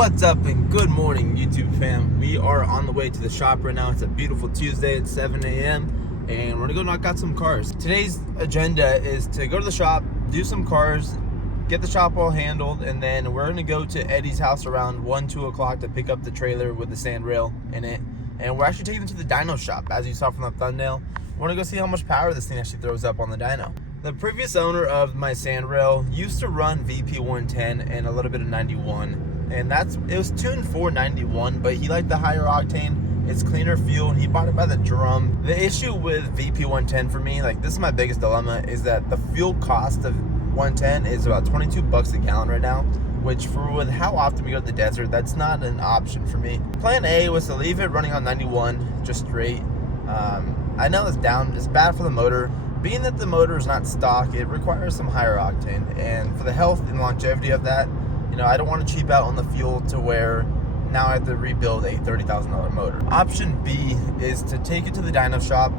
What's up and good morning, YouTube fam. We are on the way to the shop right now. It's a beautiful Tuesday at 7 a.m. and we're gonna go knock out some cars. Today's agenda is to go to the shop, do some cars, get the shop all handled, and then we're gonna go to Eddie's house around 2 o'clock to pick up the trailer with the sandrail in it. And we're actually taking them to the dyno shop, as you saw from the thumbnail. We're gonna go see how much power this thing actually throws up on the dyno. The previous owner of my sandrail used to run VP 110 and a little bit of 91. And it was tuned for 91, but he liked the higher octane. It's cleaner fuel, and he bought it by the drum. The issue with VP 110 for me, like this is my biggest dilemma, is that the fuel cost of 110 is about 22 bucks a gallon right now, which with how often we go to the desert, that's not an option for me. Plan A was to leave it running on 91, just straight. I know it's bad for the motor. Being that the motor is not stock, it requires some higher octane, and for the health and longevity of that, I don't want to cheap out on the fuel to where now I have to rebuild a $30,000 motor. Option B is to take it to the dyno shop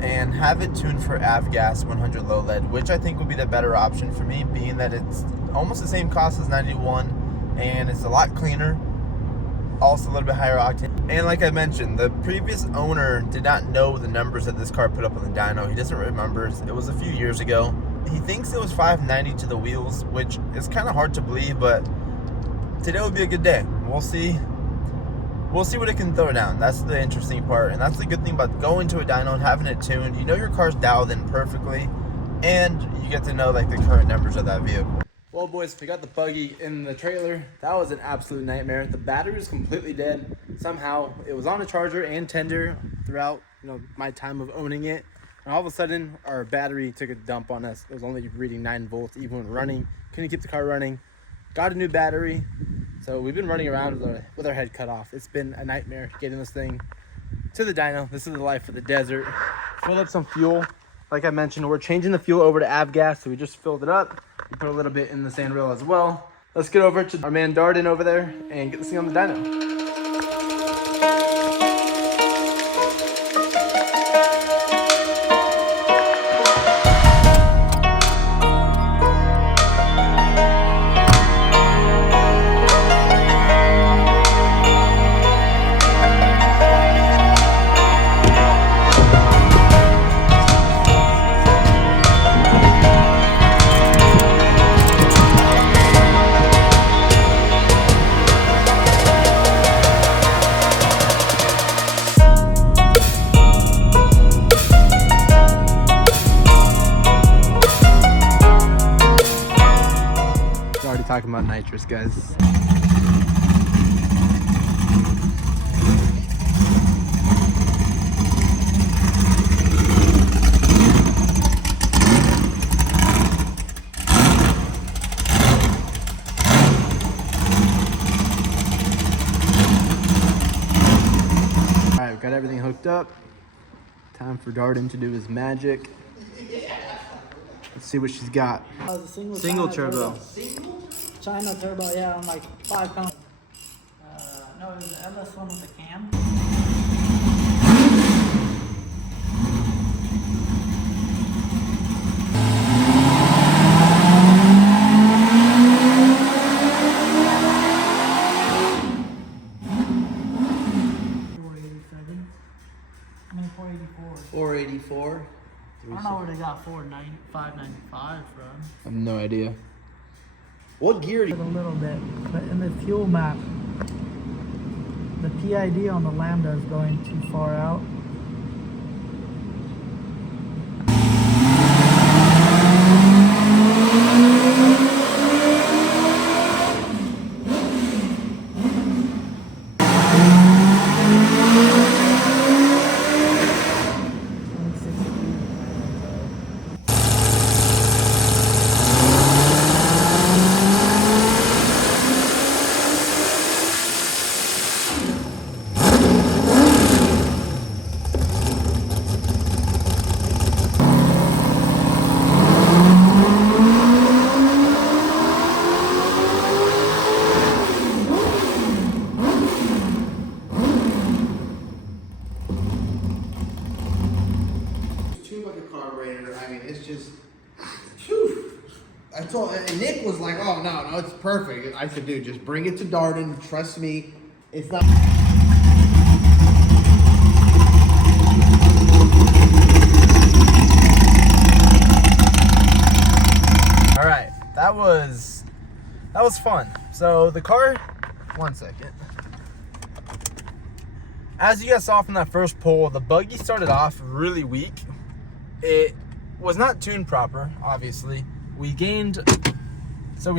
and have it tuned for avgas 100 low lead, which I think would be the better option for me, being that it's almost the same cost as 91 and it's a lot cleaner, also a little bit higher octane. And like I mentioned, the previous owner did not know the numbers that this car put up on the dyno. He doesn't remember. It was a few years ago. He thinks it was 590 to the wheels, which is kind of hard to believe, but today would be a good day. We'll see what it can throw down. That's the interesting part, and that's the good thing about going to a dyno and having it tuned. Your car's dialed in perfectly, and you get to know like the current numbers of that vehicle. Well, boys, we got the buggy in the trailer. That was an absolute nightmare. The battery was completely dead. Somehow it was on a charger and tender throughout my time of owning it. And all of a sudden, our battery took a dump on us. It was only reading 9 volts, even when running. Couldn't keep the car running. Got a new battery. So we've been running around with our head cut off. It's been a nightmare getting this thing to the dyno. This is the life of the desert. Filled up some fuel. Like I mentioned, we're changing the fuel over to avgas, so we just filled it up. We put a little bit in the sandrail as well. Let's get over to our man Dardan over there and get this thing on the dyno. Talking about nitrous, guys. Alright, we've got everything hooked up. Time for Dardan to do his magic. Let's see what she's got. Single turbo. China turbo, yeah, on like 5 pounds. No, it was the LS1 with the cam. I mean 484. 484. I don't know where they got 595 from. I have no idea. What gear do you... A little bit, but in the fuel map, the PID on the Lambda is going too far out. Nick was like, oh, no, it's perfect. I said, dude, just bring it to Dardan. Trust me, it's not... All right, that was fun. So the car, one second. As you guys saw from that first pull, the buggy started off really weak. It was not tuned proper, obviously. We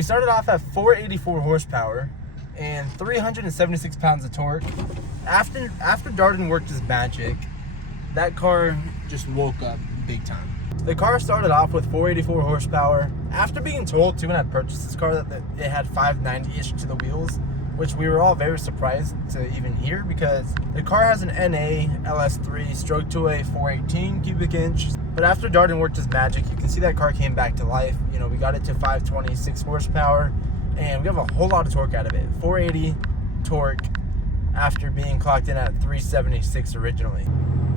started off at 484 horsepower and 376 pounds of torque. After Dardan worked his magic, that car just woke up big time. The car started off with 484 horsepower. After being told too when I purchased this car that it had 590-ish to the wheels, which we were all very surprised to even hear because the car has an NA Ls3 stroke to a 418 cubic inch. But after Dardan worked his magic, you can see that car came back to life. You know, we got it to 526 horsepower and we have a whole lot of torque out of it. 480 torque after being clocked in at 376 originally.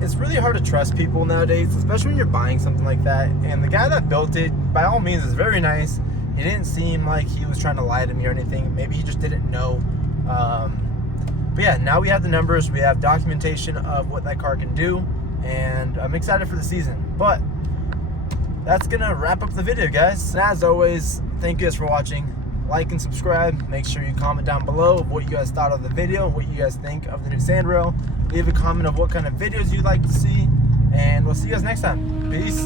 It's really hard to trust people nowadays, especially when you're buying something like that. And the guy that built it, by all means, is very nice. He didn't seem like he was trying to lie to me or anything. Maybe he just didn't know. But yeah, now we have the numbers. We have documentation of what that car can do. And I'm excited for the season. But that's going to wrap up the video, guys. And as always, thank you guys for watching. Like and subscribe. Make sure you comment down below what you guys thought of the video, what you guys think of the new Sandrail. Leave a comment of what kind of videos you'd like to see. And we'll see you guys next time. Peace.